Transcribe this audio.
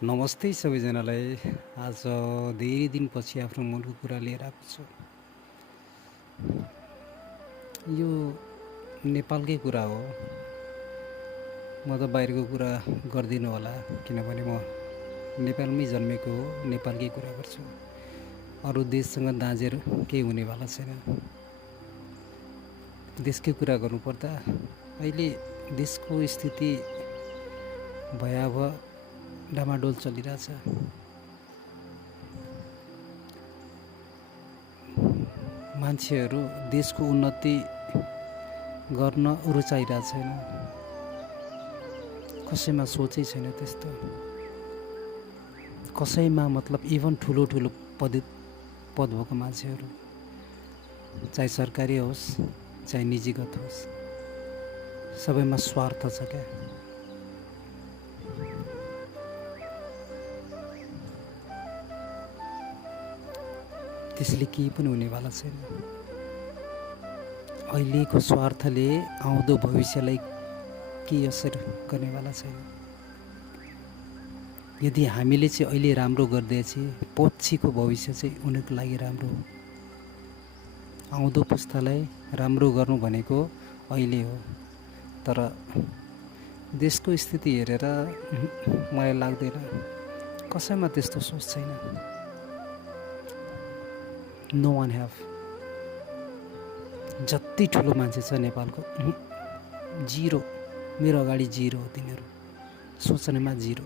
नमस्ते सबैजनालाई। आज धेरै दिनपछि आफ्नो मनको कुरा लिएर आएको छु। यो नेपालकै कुरा हो। म त बाहिरको कुरा गर्दिनँ होला, किनभने म नेपालमै जन्मेको हो, नेपालकै कुरा गर्छु। अरू देशसँग दाँजेर केही हुनेवाला छैन। देशकै कुरा गर्नुपर्दा अहिले देशको स्थिति भयावह डामाडोल चलिरहेछ। मान्छेहरू देशको उन्नति गर्न रुचाइरहेको छैन। कसैमा सोचै छैन त्यस्तो। कसैमा मतलब इभन ठुलो ठुलो पद भएको मान्छेहरू, चाहे सरकारी होस् चाहे निजीगत होस्, सबैमा स्वार्थ छ क्या। त्यसले केही पनि हुनेवाला छैन। अहिलेको स्वार्थले आउँदो भविष्यलाई केही असर गर्नेवाला छैन। यदि हामीले चाहिँ अहिले राम्रो गरिदिएछ, पछिको भविष्य चाहिँ उनीहरूको लागि राम्रो हो। आउँदो पुस्तालाई राम्रो गर्नु भनेको अहिले हो। तर देशको स्थिति हेरेर मलाई लाग्दैन, कसैमा त्यस्तो सोच छैन। No one have. जति ठुलो मान्छे छ नेपालको, जिरो, मेरो अगाडि जिरो हो। तिनीहरू सोच्नेमा जिरो।